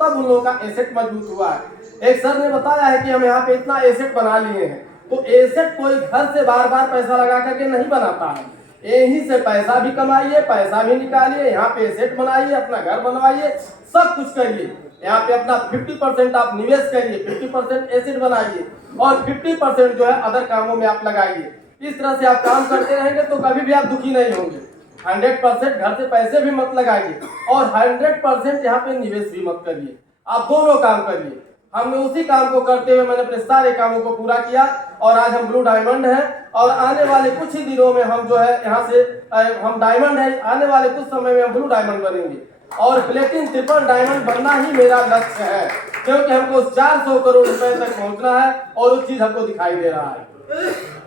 तब उन लोगों का एसेट मजबूत हुआ है। एक सर ने बताया है कि हम यहाँ पे इतना एसेट बना लिए हैं, तो एसेट कोई घर से बार बार पैसा लगा करके नहीं बनाता है। यहीं से पैसा भी कमाइए, पैसा भी निकालिए, यहाँ पे एसेट बनाइए, अपना घर बनवाइए, सब कुछ करिए। यहाँ पे अपना 50% आप निवेश करिए, 50% एसेट बनाइए और 50% जो है अदर कामों में आप लगाइए। इस तरह से आप काम करते रहेंगे तो कभी भी आप दुखी नहीं होंगे। 100% घर से पैसे भी मत लगाइए और 100% यहाँ पे निवेश भी मत करिए। आप दोनों काम करिए। हमने उसी काम को करते हुए मैंने अपने सारे कामों को पूरा किया और आज हम ब्लू डायमंड हैं और आने वाले कुछ ही दिनों में हम जो है यहाँ से हम डायमंड हैं, आने वाले कुछ समय में हम ब्लू डायमंड बनेंगे और प्लेटिन ट्रिपल डायमंड बनना ही मेरा लक्ष्य है, क्योंकि हमको 400 करोड़ रुपए तक पहुंचना है और उस चीज हमको दिखाई दे रहा है।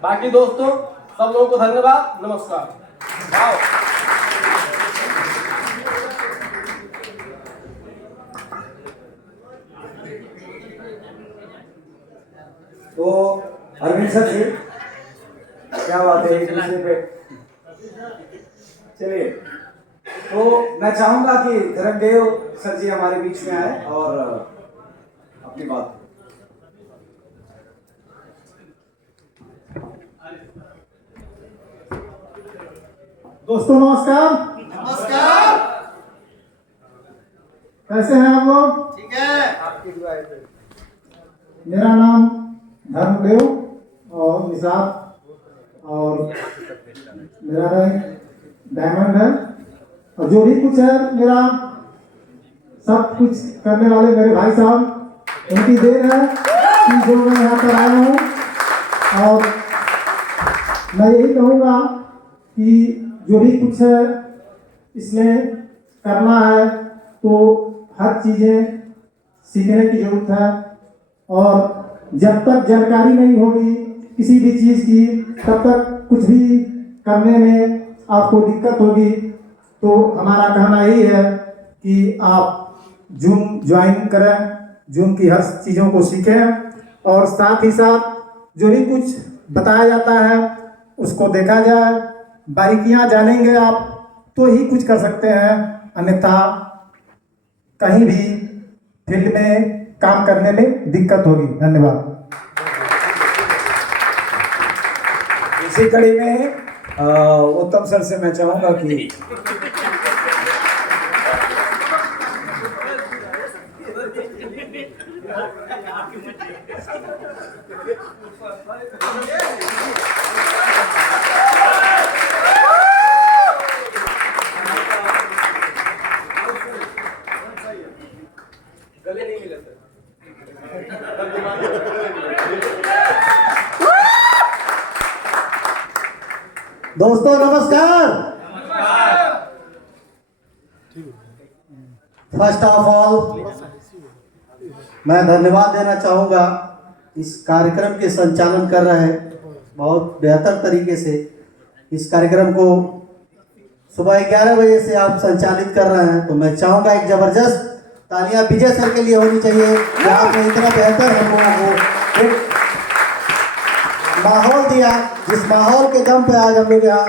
बाकी दोस्तों सब लोगों को धन्यवाद, नमस्कार। तो अरविंद सर जी क्या बात है, एक दूसरे पे चलिए। तो मैं चाहूंगा कि धर्मदेव सर जी हमारे बीच में आए और अपनी बात। दोस्तों नमस्कार। नमस्कार। कैसे हैं आप लोग? ठीक है। आपकी दुआ है। मेरा नाम धर्मदेव और निसार और मेरा रैंक डायमंड है और जो भी कुछ है मेरा सब कुछ करने वाले मेरे भाई साहब, उनकी देर है कि जो मैं यहाँ पर आया हूँ। और मैं यही कहूँगा कि जो भी कुछ है इसमें करना है तो हर चीज़ें सीखने की जरूरत है और जब तक जानकारी नहीं होगी किसी भी चीज़ की तब तक कुछ भी करने में आपको दिक्कत होगी। तो हमारा कहना यही है कि आप जूम ज्वाइन करें, जूम की हर चीज़ों को सीखें और साथ ही साथ जो भी कुछ बताया जाता है उसको देखा जाए। बारीकियां जानेंगे आप तो ही कुछ कर सकते हैं, अन्यथा कहीं भी फील्ड में काम करने में दिक्कत होगी। धन्यवाद। इसी कड़ी में उत्तम सर से मैं चाहूंगा कि गले नहीं मिले सर। दोस्तों नमस्कार। फर्स्ट ऑफ ऑल मैं धन्यवाद देना चाहूँगा इस कार्यक्रम के संचालन कर रहे हैं बहुत बेहतर तरीके से। इस कार्यक्रम को सुबह 11 बजे से आप संचालित कर रहे हैं, तो मैं चाहूँगा एक ज़बरदस्त तालियां विजय सर के लिए होनी चाहिए कि आपने इतना बेहतर हम लोगों को एक माहौल दिया, जिस माहौल के दम पे आज हम लोग यहाँ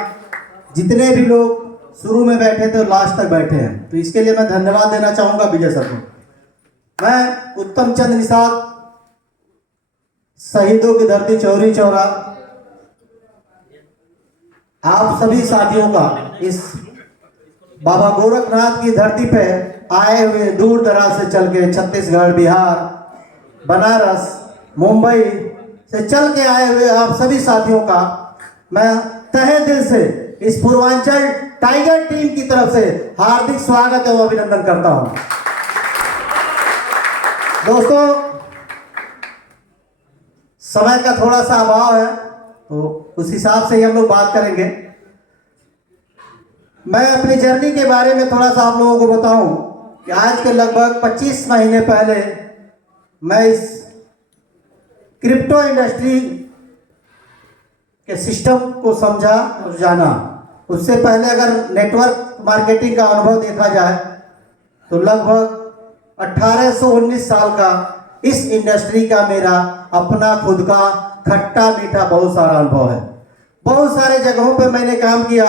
जितने भी लोग शुरू में बैठे थे लास्ट तक बैठे हैं। तो इसके लिए मैं धन्यवाद देना चाहूँगा विजय सर को। मैं उत्तम चंद निषाद, शहीदों की धरती चौरी चौरा, आप सभी साथियों का इस बाबा गोरखनाथ की धरती पे आए हुए दूर दराज से चल के छत्तीसगढ़, बिहार, बनारस, मुंबई से चल के आए हुए आप सभी साथियों का मैं तहे दिल से इस पूर्वांचल टाइगर टीम की तरफ से हार्दिक स्वागत एवं अभिनंदन करता हूं। दोस्तों समय का थोड़ा सा अभाव है तो उस हिसाब से ही हम लोग बात करेंगे। मैं अपनी जर्नी के बारे में थोड़ा सा आप लोगों को बताऊं कि आज के लगभग 25 महीने पहले मैं इस क्रिप्टो इंडस्ट्री के सिस्टम को समझा और जाना। उससे पहले अगर नेटवर्क मार्केटिंग का अनुभव देखा जाए तो लगभग 18 से 19 साल का इस इंडस्ट्री का मेरा अपना खुद का खट्टा मीठा बहुत सारा अनुभव है। बहुत सारे जगहों पे मैंने काम किया,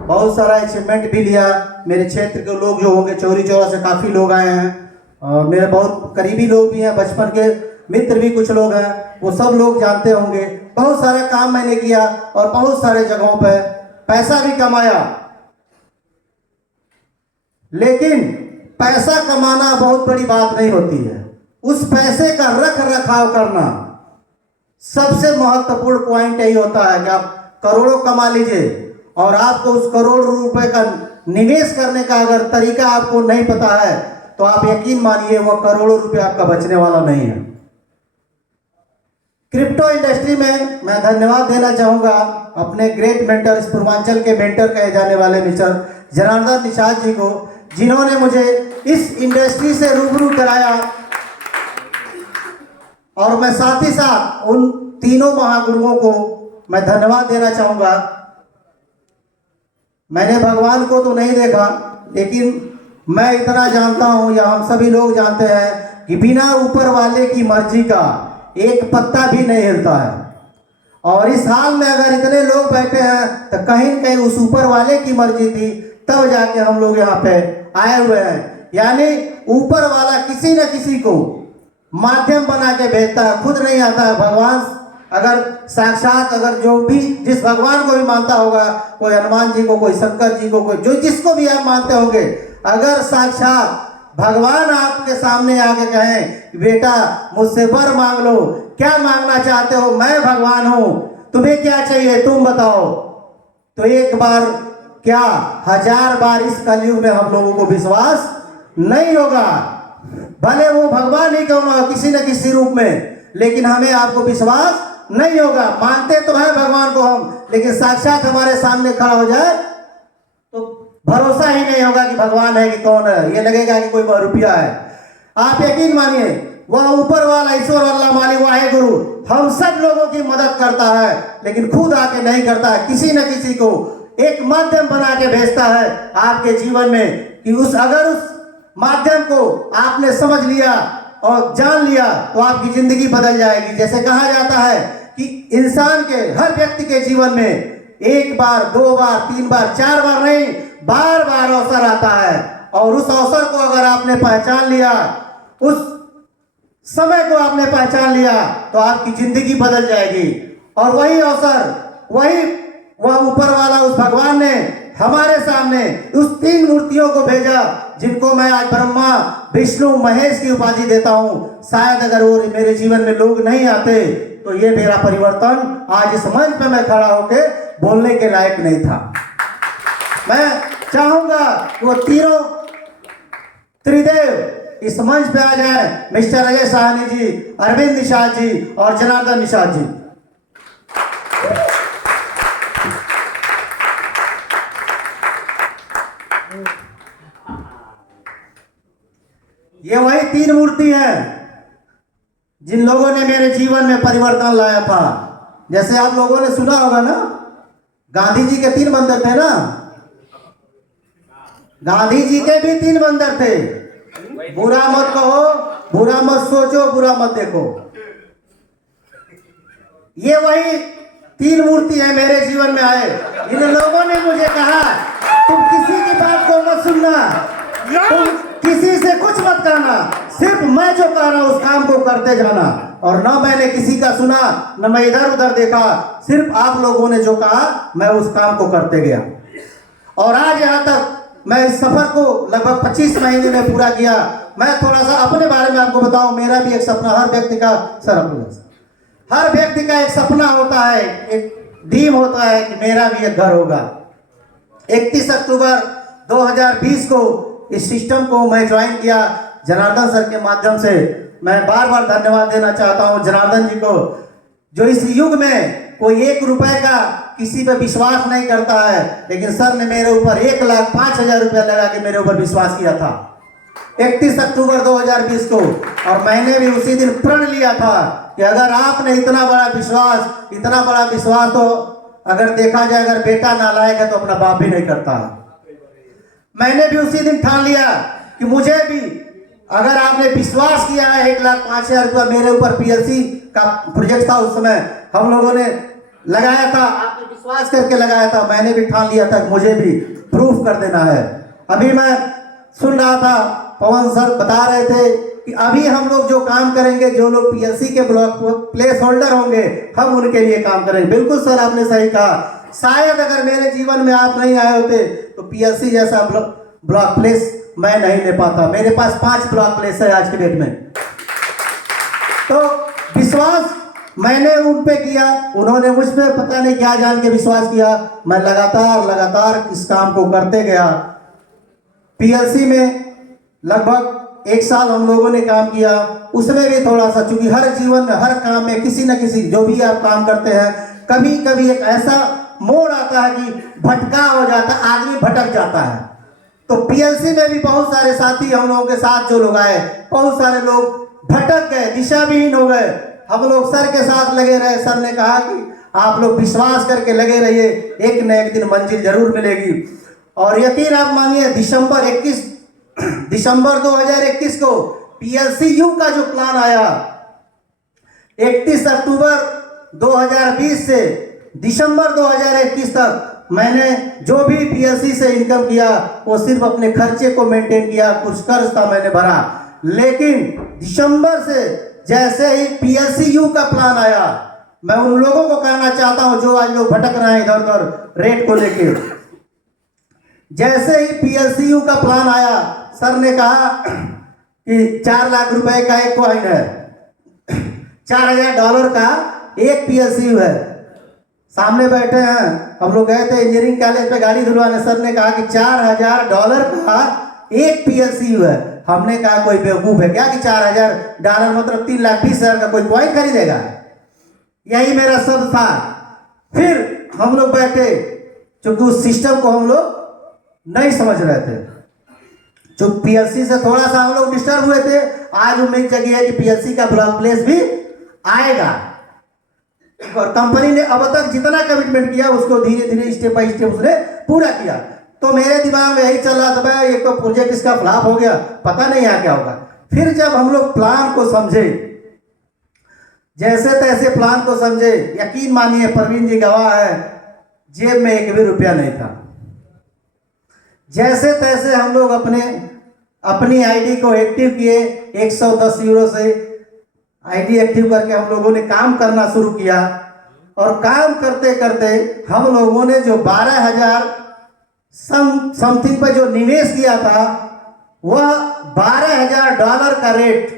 बहुत सारा अचीवमेंट भी लिया। मेरे क्षेत्र के लोग जो होंगे, चौरी चौरा से काफ़ी लोग आए हैं, और मेरे बहुत करीबी लोग भी हैं, बचपन के मित्र भी कुछ लोग हैं, वो सब लोग जानते होंगे। बहुत सारा काम मैंने किया और बहुत सारे जगहों पे पैसा भी कमाया, लेकिन पैसा कमाना बहुत बड़ी बात नहीं होती है। उस पैसे का रख रखाव करना सबसे महत्वपूर्ण पॉइंट यही होता है कि आप करोड़ों कमा लीजिए और आपको उस करोड़ रुपए का निवेश करने का अगर तरीका आपको नहीं पता है तो आप यकीन मानिए वो करोड़ों रुपए आपका बचने वाला नहीं है। क्रिप्टो इंडस्ट्री में मैं धन्यवाद देना चाहूँगा अपने ग्रेट मेंटर, इस पूर्वांचल के मेंटर कहे जाने वाले मिस्टर जनार्दन निषाद जी को, जिन्होंने मुझे इस इंडस्ट्री से रूबरू कराया। और मैं साथ ही साथ उन तीनों महागुरुओं को मैं धन्यवाद देना चाहूँगा। मैंने भगवान को तो नहीं देखा, लेकिन मैं इतना जानता हूँ या हम सभी लोग जानते हैं कि बिना ऊपर वाले की मर्जी का एक पत्ता भी नहीं हिलता है। और इस हाल में अगर इतने लोग बैठे हैं तो कहीं न कहीं उस ऊपर वाले की मर्जी थी, तब जाके हम लोग यहाँ पे आए हुए हैं। यानी ऊपर वाला किसी न किसी को माध्यम बना के भेजता है, खुद नहीं आता है। भगवान अगर साक्षात, अगर जो भी जिस भगवान को भी मानता होगा, कोई हनुमान जी को, कोई शंकर जी को, कोई जो जिसको भी आप मानते होंगे, अगर साक्षात भगवान आपके सामने आके कहें बेटा मुझसे वर मांग लो, क्या मांगना चाहते हो, मैं भगवान हूं, तुम्हें क्या चाहिए तुम बताओ, तो एक बार क्या 1000 बार इस कलयुग में हम लोगों को विश्वास नहीं होगा। भले वो भगवान ही क्यों ना हो किसी न किसी रूप में, लेकिन हमें आपको विश्वास नहीं होगा। मानते तो है भगवान को हम, लेकिन साक्षात हमारे सामने खड़ा हो जाए तो भरोसा ही नहीं होगा कि भगवान है कि कौन है, ये लगेगा कि कोई रुपया है। आप यकीन मानिए वह ऊपर वाला ईश्वर अल्लाह मालिक वाहेगुरु हम सब लोगों की मदद करता है, लेकिन खुद आके नहीं करता है, किसी न किसी को एक माध्यम बना के भेजता है आपके जीवन में कि अगर उस माध्यम को आपने समझ लिया और जान लिया तो आपकी जिंदगी बदल जाएगी। जैसे कहा जाता है कि इंसान के, हर व्यक्ति के जीवन में एक बार, 2 बार, 3 बार, 4 बार नहीं, बार बार अवसर आता है, और उस अवसर को अगर आपने पहचान लिया, उस समय को आपने पहचान लिया, तो आपकी जिंदगी बदल जाएगी। और वही अवसर, वह ऊपर वाला उस भगवान ने हमारे सामने उस 3 मूर्तियों को भेजा, जिनको मैं आज ब्रह्मा, विष्णु, महेश की उपाधि देता हूं। शायद अगर वो मेरे जीवन में लोग नहीं आते तो ये मेरा परिवर्तन आज इस मंच पे मैं खड़ा होके बोलने के लायक नहीं था। मैं चाहूंगा कि वो तीनों त्रिदेव इस मंच पे आ जाए, मिस्टर अजय साहनी जी, अरविंद निषाद जी और जनार्दन निषाद जी। ये वही 3 मूर्ति हैं जिन लोगों ने मेरे जीवन में परिवर्तन लाया था। जैसे आप लोगों ने सुना होगा ना, गांधी जी के 3 बंदर थे ना, गांधी जी के भी 3 बंदर थे। बुरा मत कहो, बुरा मत सोचो, बुरा मत देखो। ये वही 3 मूर्ति है मेरे जीवन में आए। इन लोगों ने मुझे कहा तुम किसी की बात को मत सुनना, तुम किसी से कुछ मत कहना, सिर्फ मैं जो कह रहा हूं उस काम को करते जाना। और ना मैंने किसी का सुना, न मैं इधर उधर देखा, सिर्फ आप लोगों ने जो कहा मैं उस काम को करते गया। और आज यहाँ तक मैं इस सफर को लगभग 25 महीने में पूरा किया। मैं थोड़ा सा अपने बारे में आपको बताऊं, मेरा भी एक सपना, हर व्यक्ति का हर व्यक्ति का एक सपना होता है, एक ड्रीम होता है कि मेरा भी एक घर होगा। 31 अक्टूबर 2020 को इस सिस्टम को मैं ज्वाइन किया जनार्दन सर के माध्यम से। मैं बार बार धन्यवाद देना चाहता हूं जनार्दन जी को, जो इस युग में कोई 1 रुपए का किसी पे विश्वास नहीं करता है, लेकिन सर ने मेरे ऊपर 1,05,000 रुपया लगा के मेरे ऊपर विश्वास किया था 31 अक्टूबर 2020 को। और मैंने भी उसी दिन प्रण लिया था कि अगर आपने इतना बड़ा विश्वास तो अगर देखा जाए, अगर बेटा नालायक है तो अपना बाप भी नहीं करता है। मैंने भी उसी दिन ठान लिया कि मुझे भी, अगर आपने विश्वास किया है 1,05,000 रुपया मेरे ऊपर, पीएलसी का प्रोजेक्ट था उस समय, हम लोगों ने लगाया था, आपने विश्वास करके लगाया था, मैंने भी ठान लिया था कि मुझे भी प्रूफ कर देना है। अभी मैं सुन रहा था पवन सर बता रहे थे कि अभी हम लोग जो काम करेंगे, जो लोग पीएलसी के ब्लॉक प्लेस होल्डर होंगे, हम उनके लिए काम करेंगे। बिल्कुल सर, आपने सही कहा। शायद अगर मेरे जीवन में आप नहीं आए होते तो पीएलसी जैसा ब्लॉक प्लेस मैं नहीं ले पाता। मेरे पास 5 ब्लॉक प्लेस है आज के डेट में। तो विश्वास मैंने उन पे किया, उन्होंने मुझ पे पता नहीं क्या जान के विश्वास किया। मैं लगातार इस काम को करते गया। पीएलसी में लगभग 1 साल हम लोगों ने काम किया। उसमें भी थोड़ा सा, चूंकि हर जीवन में, हर काम में किसी न किसी, जो भी आप काम करते हैं, कभी कभी एक ऐसा मोड़ आता है कि भटका हो जाता है, आदमी भटक जाता है। तो पीएलसी में भी बहुत सारे साथी हम लोगों के साथ जो लोग आए, बहुत सारे लोग भटक गए, दिशाविहीन हो गए। हम लोग सर के साथ लगे रहे। सर ने कहा कि आप लोग विश्वास करके लगे रहिए, एक न एक दिन मंजिल जरूर मिलेगी। और यकीन आप मानिए, दिसंबर 2021 को पीएलसीयू का जो प्लान आया, 31 अक्टूबर 2020 से दिसंबर 2021 तक मैंने जो भी पीएलसी से इनकम किया वो सिर्फ अपने खर्चे को मेंटेन किया, कुछ कर्ज था मैंने भरा। लेकिन दिसंबर से जैसे ही पीएलसीयू का प्लान आया, मैं उन लोगों को कहना चाहता हूं जो आज लोग भटक रहे हैं इधर उधर रेट को लेके, जैसे ही पीएलसीयू का प्लान आया, सर ने कहा कि 4 लाख रुपए का एक कॉइन है, $4000 का एक पीएलसीयू है। सामने बैठे हैं, हम लोग गए थे इंजीनियरिंग कॉलेज पे गाड़ी धुलवाने। सर ने कहा कि $4000 का एक पीएलसीयू है। हमने कहा कोई बेवकूफ है क्या कि $4000 मतलब 3,20,000 का कोई कॉइन खरीदेगा? यही मेरा शब्द था। फिर हम लोग बैठे, क्योंकि उस सिस्टम को हम लोग नहीं समझ रहे थे। जो पीएलसी से थोड़ा सा हम लोग डिस्टर्ब हुए थे। आज उम्मीद जगी है कि पीएलसी का ब्लॉक प्लेस भी आएगा। और कंपनी ने अब तक जितना कमिटमेंट किया उसको धीरे धीरे स्टेप बाय स्टेप उसने पूरा किया। तो मेरे दिमाग में यही चल रहा था, भाई ये तो प्रोजेक्ट इसका फ्लॉप हो गया, पता नहीं यहाँ क्या होगा। फिर जब हम लोग प्लान को समझे, जैसे तैसे प्लान को समझे, यकीन मानिए प्रवीण जी गवाह है, जेब में एक भी रुपया नहीं था। जैसे तैसे हम लोग अपनी आईडी को एक्टिव किए। 110 यूरो से आईडी एक्टिव करके हम लोगों ने काम करना शुरू किया। और काम करते करते हम लोगों ने जो 12,000 समथिंग पर जो निवेश किया था, वह $12,000 का रेट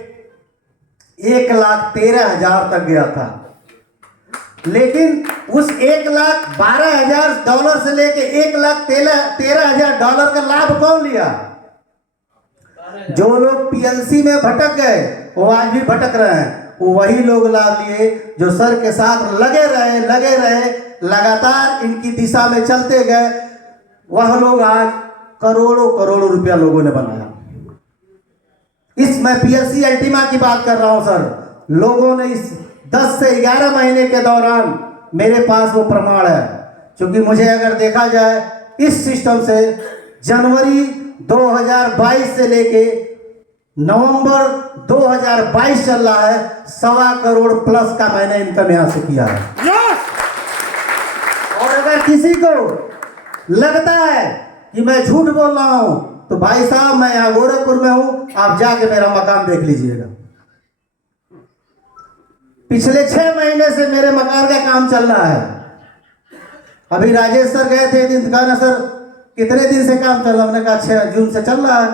1,13,000 तक गया था। लेकिन उस $1,12,000 से लेके $1,13,000 का लाभ कौन लिया? जो लोग पीएलसी में भटक गए, वो आज भी भटक रहे हैं, वो वही लोग लाभ लिए जो सर के साथ लगे रहे, लगातार इनकी दिशा में चलते गए। वह लोग आज करोड़ों रुपया लोगों ने बनाया। मैं पीएलसी अल्टीमा की बात कर रहा हूं सर। लोगों ने इस 10 से 11 महीने के दौरान, मेरे पास वो प्रमाण है। क्योंकि मुझे अगर देखा जाए, इस सिस्टम से जनवरी 2022 से लेके नवंबर 2022 चल रहा है, 1.25 करोड़ प्लस का मैंने इनकम यहां से किया है। और अगर किसी को लगता है कि मैं झूठ बोल रहा हूं, तो भाई साहब मैं यहां गोरखपुर में हूं, आप जाके मेरा मकान देख लीजिएगा। पिछले 6 महीने से मेरे मकान का काम चल रहा है। अभी राजेश सर गए थे, दिन कहना सर कितने दिन से काम चल रहा है? हमने कहा 6 जून से चल रहा है,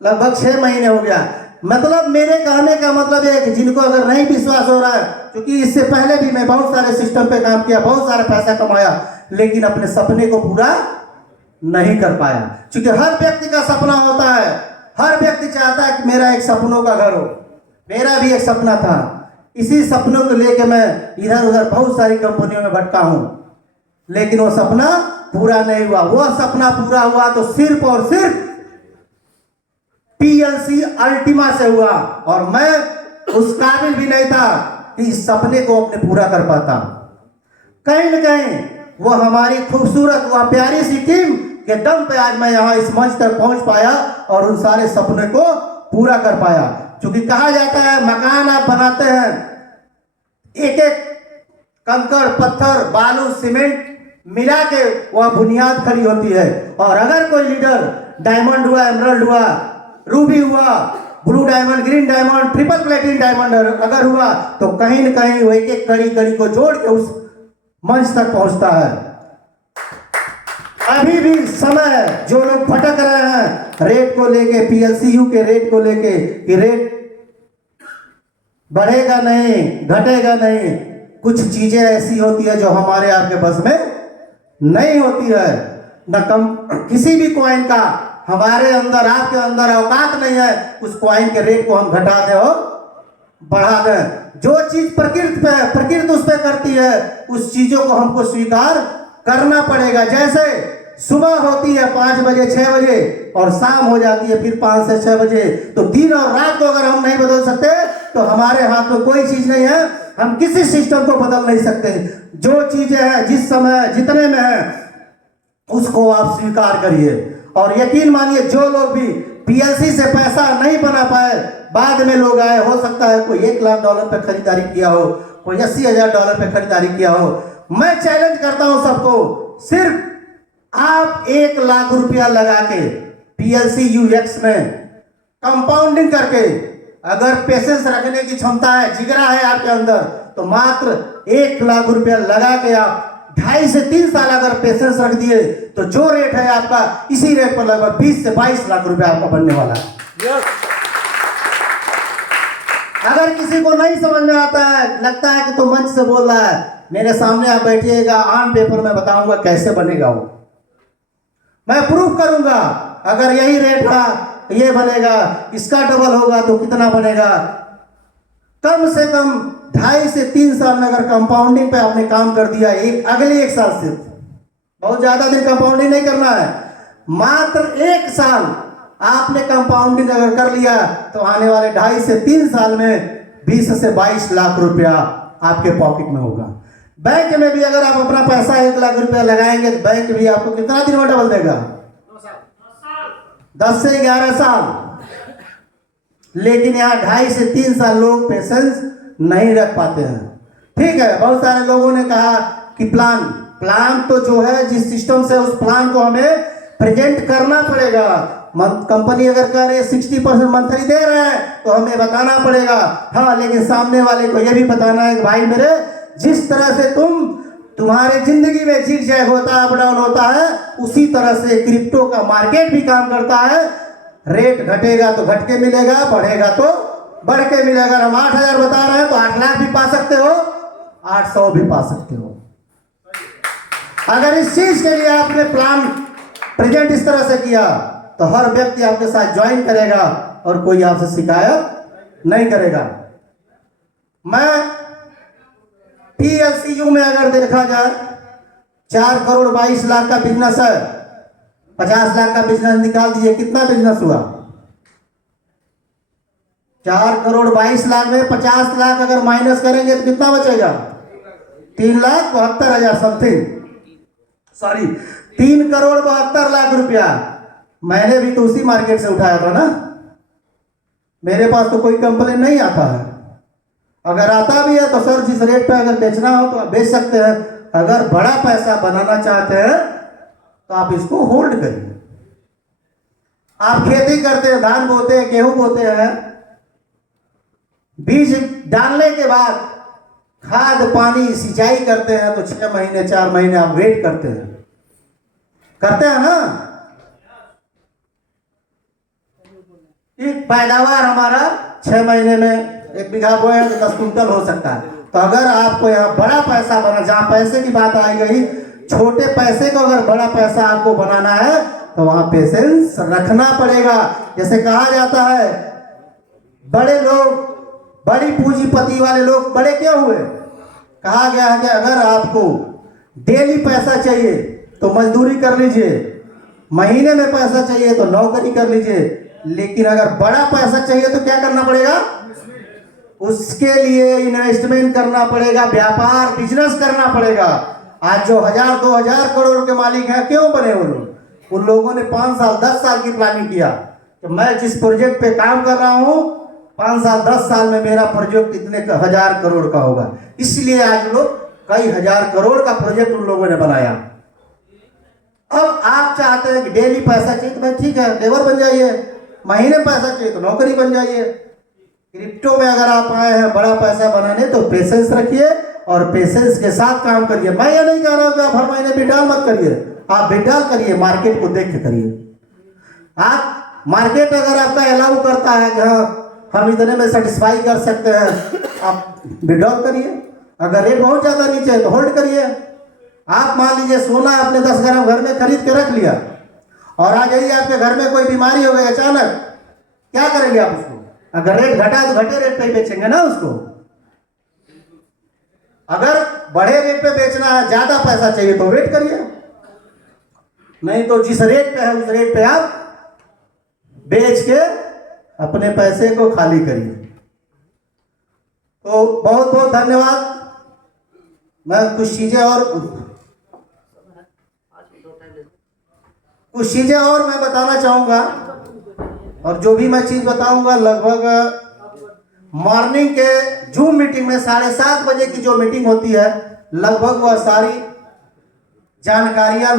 लगभग 6 महीने हो गया। मतलब मेरे कहने का मतलब यह है कि जिनको अगर नहीं विश्वास हो रहा है, क्योंकि इससे पहले भी मैं बहुत सारे सिस्टम पे काम किया, बहुत सारा पैसा कमाया, लेकिन अपने सपने को पूरा नहीं कर पाया। क्योंकि हर व्यक्ति का सपना होता है, हर व्यक्ति चाहता है कि मेरा एक सपनों का घर हो। मेरा भी एक सपना था, इसी सपनों को लेके मैं इधर उधर बहुत सारी कंपनियों में भटका हूं, लेकिन वो सपना पूरा नहीं हुआ। वो सपना पूरा हुआ तो सिर्फ और सिर्फ पीएलसी अल्टीमा से हुआ। और मैं उस काबिल भी नहीं था कि इस सपने को अपने पूरा कर पाता। कहीं न कहीं वो हमारी खूबसूरत व प्यारी सी टीम के दम पे आज मैं यहाँ इस मंच तक पहुंच पाया और उन सारे सपने को पूरा कर पाया। क्योंकि कहा जाता है मकान आप बनाते हैं, एक एक कंकड़ पत्थर बालू सीमेंट मिला के वह बुनियाद खड़ी होती है। और अगर कोई लीडर डायमंड हुआ, एमरल्ड हुआ, रूबी हुआ, blue diamond, green diamond, triple platinum diamond अगर हुआ तो कहीं न कहीं वो एक एक कड़ी कड़ी को जोड़ के उस मंच तक पहुंचता है। अभी भी समय है, जो लोग भटक रहे हैं रेट को लेके, पीएलसीयू के रेट को लेके कि रेट बढ़ेगा नहीं, घटेगा नहीं, कुछ चीजें ऐसी होती है जो हमारे आपके बस में नहीं होती है। न कम किसी भी कॉइन का हमारे अंदर आपके अंदर औकात नहीं है उस कॉइन के रेट को हम घटा दें और बढ़ा दें। जो चीज प्रकृति पे है, प्रकृति उस पे करती है, उस चीजों को हमको स्वीकार करना पड़ेगा। जैसे सुबह होती है 5 बजे 6 बजे और शाम हो जाती है फिर 5 से 6 बजे, तो दिन और रात को अगर हम नहीं बदल सकते तो हमारे हाथ में कोई चीज नहीं है, हम किसी सिस्टम को बदल नहीं सकते। जो चीजें हैं जिस समय जितने में है उसको आप स्वीकार करिए और यकीन मानिए जो लोग भी पीएलसी से पैसा नहीं बना पाए, बाद में लोग आए, हो सकता है कोई $1 लाख पे खरीदारी किया हो, कोई $80,000 पे खरीदारी किया हो। मैं चैलेंज करता हूं सबको, सिर्फ आप $1 लाख लगा के पीएलसी यूएक्स में कंपाउंडिंग करके अगर पेशेंस रखने की क्षमता है, जिगरा है आपके अंदर, तो मात्र $1 लाख लगा के आप 2.5 से 3 साल अगर पेशेंस रख दिए तो जो रेट है आपका इसी रेट पर लगभग 20 से 22 लाख रुपए आपका बनने वाला है। अगर किसी को नहीं समझ में आता है, लगता है कि तो मंच से बोल रहा है, मेरे सामने आप बैठिएगा, ऑन पेपर में बताऊंगा कैसे बनेगा वो, मैं प्रूफ करूंगा। अगर यही रेट था ये बनेगा, इसका डबल होगा तो कितना बनेगा। कम से कम 2.5 से 3 साल में अगर कंपाउंडिंग पे आपने काम कर दिया, अगले 1 साल से, बहुत ज्यादा दिन कंपाउंडिंग नहीं करना है, मात्र 1 साल आपने कंपाउंडिंग अगर कर लिया तो आने वाले 2.5 से 3 साल में 20 से 22 लाख रुपया आपके पॉकेट में होगा। बैंक में भी अगर आप अपना पैसा 1 लाख रुपया लगाएंगे तो बैंक भी आपको कितना दिन में डबल देगा? 10 से 11 साल। लेकिन यहाँ 2.5 से 3 साल लोग पेशेंस नहीं रख पाते हैं। ठीक है, बहुत सारे लोगों ने कहा कि प्लान तो जो है जिस सिस्टम से, उस प्लान को हमें प्रेजेंट करना पड़ेगा। कंपनी अगर कह रहे 60% मंथली दे रहे हैं तो हमें बताना पड़ेगा। हाँ, लेकिन सामने वाले को यह भी बताना है कि भाई मेरे, जिस तरह से तुम्हारे जिंदगी में जिग जैग होता है, अप डाउन होता है, उसी तरह से क्रिप्टो का मार्केट भी काम करता है। रेट घटेगा तो घट के मिलेगा, बढ़ेगा तो बढ़ के मिलेगा। हम 8,000 बता रहे हैं तो 8 लाख भी पा सकते हो, 800 भी पा सकते हो। अगर इस चीज के लिए आपने प्लान प्रेजेंट इस तरह से किया तो हर व्यक्ति आपके साथ ज्वाइन करेगा और कोई आपसे शिकायत नहीं करेगा। मैं पीएलसीयू में अगर देखा जाए 4 करोड़ 22 लाख का बिजनेस है, 50 लाख का बिजनेस निकाल दीजिए, कितना बिजनेस हुआ? 4 करोड़ 22 लाख में 50 लाख अगर माइनस करेंगे तो कितना बचेगा? 3,72,000 समथिंग, सॉरी 3 करोड़ 72 लाख रुपया। मैंने भी तो उसी मार्केट से उठाया था ना, मेरे पास तो कोई कंप्लेन नहीं आता है। अगर आता भी है तो सर जिस रेट पे अगर बेचना हो तो आप बेच सकते हैं। अगर बड़ा पैसा बनाना चाहते हैं तो आप इसको होल्ड करिए। आप खेती करते हैं, धान बोते हैं, गेहूं बोते हैं, बीज डालने के बाद खाद पानी सिंचाई करते हैं तो 6 महीने 4 महीने आप वेट करते हैं ना। एक पैदावार हमारा 6 महीने में 1 बीघा बोए तो 10 कुंटल हो सकता है। तो अगर आपको यहाँ बड़ा पैसा बना, जहाँ पैसे की बात आई गई, छोटे पैसे को अगर बड़ा पैसा आपको बनाना है तो वहां पेशेंस रखना पड़ेगा। जैसे कहा जाता है बड़े लोग, बड़ी पूंजीपति वाले लोग बड़े क्यों हुए? कहा गया है कि अगर आपको डेली पैसा चाहिए तो मजदूरी कर लीजिए, महीने में पैसा चाहिए तो नौकरी कर लीजिए, लेकिन अगर बड़ा पैसा चाहिए तो क्या करना पड़ेगा? उसके लिए इन्वेस्टमेंट करना पड़ेगा, व्यापार बिजनेस करना पड़ेगा। आज जो 1,000-2,000 करोड़ के मालिक हैं, क्यों बने वो लोग? उन लोगों ने 5 साल 10 साल की प्लानिंग किया कि मैं जिस प्रोजेक्ट पे काम कर रहा हूं 5 साल 10 साल में मेरा प्रोजेक्ट इतने 1,000 करोड़ का होगा। इसलिए आज लोग कई 1,000 करोड़ का प्रोजेक्ट उन लोगों ने बनाया। अब आप चाहते हैं कि डेली पैसा चाहिए तो भाई ठीक है, लेबर बन जाइए, महीने पैसा चाहिए तो नौकरी बन जाइए। क्रिप्टो में अगर आप आए हैं बड़ा पैसा बनाने तो पेशेंस रखिए और पेशेंस के साथ काम करिए। मैं ये नहीं कह रहा हूँ कि आप हर महीने विड्रॉल मत करिए, आप विड्रॉल करिए, मार्केट को देख के करिए। आप मार्केट अगर आपका अलाउ करता है कि हाँ हम इतने में सेटिस्फाई कर सकते हैं, आप विड्रॉल करिए। अगर रेट बहुत ज़्यादा नीचे है तो होल्ड करिए। आप मान लीजिए सोना आपने 10 ग्राम घर में खरीद के रख लिया और आ जाइए आपके घर में कोई बीमारी हो गई अचानक, क्या करेंगे आप उसको? अगर रेट घटा तो घटे रेट पे ही बेचेंगे ना उसको। अगर बड़े रेट पे बेचना है, ज्यादा पैसा चाहिए तो वेट करिए, नहीं तो जिस रेट पे है उस रेट पे आप बेच के अपने पैसे को खाली करिए। तो बहुत बहुत धन्यवाद। मैं कुछ चीजें और मैं बताना चाहूंगा, और जो भी मैं चीज बताऊंगा लगभग मॉर्निंग के जूम मीटिंग में 7:30 बजे की जो मीटिंग होती है लगभग वह सारी जानकारियां